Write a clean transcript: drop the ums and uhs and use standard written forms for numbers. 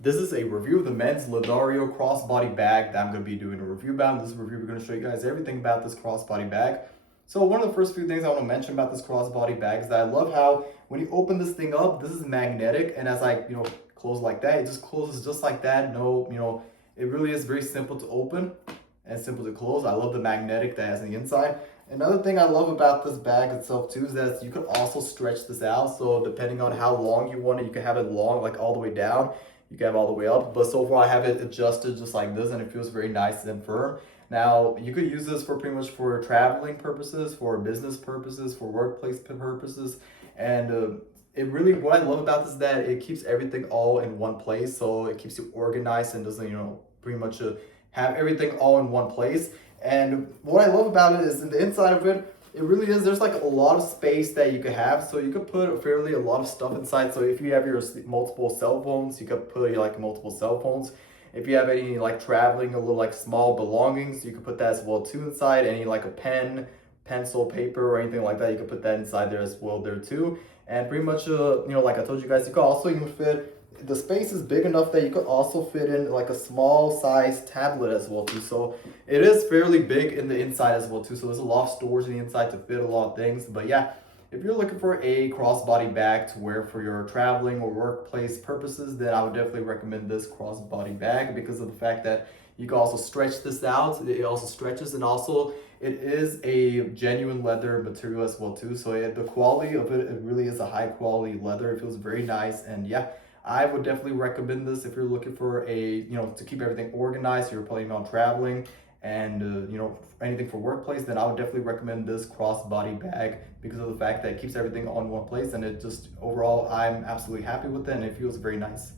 This is a review of the men's Leathario Crossbody Bag that I'm going to be doing a review about. In this review, we're going to show you guys everything about this crossbody bag. So one of the first few things I want to mention about this crossbody bag is that I love how when you open this thing up, this is magnetic, and as I, close like that, it just closes just like that. No, it really is very simple to open and simple to close. I love the magnetic that has on the inside. Another thing I love about this bag itself too is that you could also stretch this out. So depending on how long you want it, you can have it long, like all the way down. You can have all the way up. But so far I have it adjusted just like this, and it feels very nice and firm. Now you could use this for pretty much for traveling purposes, for business purposes, for workplace purposes, and it really, what I love about this is that it keeps everything all in one place. So it keeps you organized and doesn't, pretty much have everything all in one place. And what I love about it is in the inside of it, it really is, there's like a lot of space that you could have. So you could put fairly a lot of stuff inside. So if you have your multiple cell phones, you could put like multiple cell phones. If you have any like traveling, a little like small belongings, you could put that as well too inside. Any like a pen, pencil, paper, or anything like that, you could put that inside there as well there too. And pretty much, like I told you guys, you could also even fit, the space is big enough that you could also fit in like a small size tablet as well too. So it is fairly big in the inside as well too. So there's a lot of storage in the inside to fit a lot of things. But yeah, if you're looking for a crossbody bag to wear for your traveling or workplace purposes, then I would definitely recommend this crossbody bag because of the fact that you can also stretch this out. It also stretches, and also it is a genuine leather material as well too. So the quality of it, it really is a high quality leather. It feels very nice, and yeah, I would definitely recommend this if you're looking for a, to keep everything organized, you're planning on traveling and, anything for workplace, then I would definitely recommend this crossbody bag because of the fact that it keeps everything on one place, and it just, overall, I'm absolutely happy with it and it feels very nice.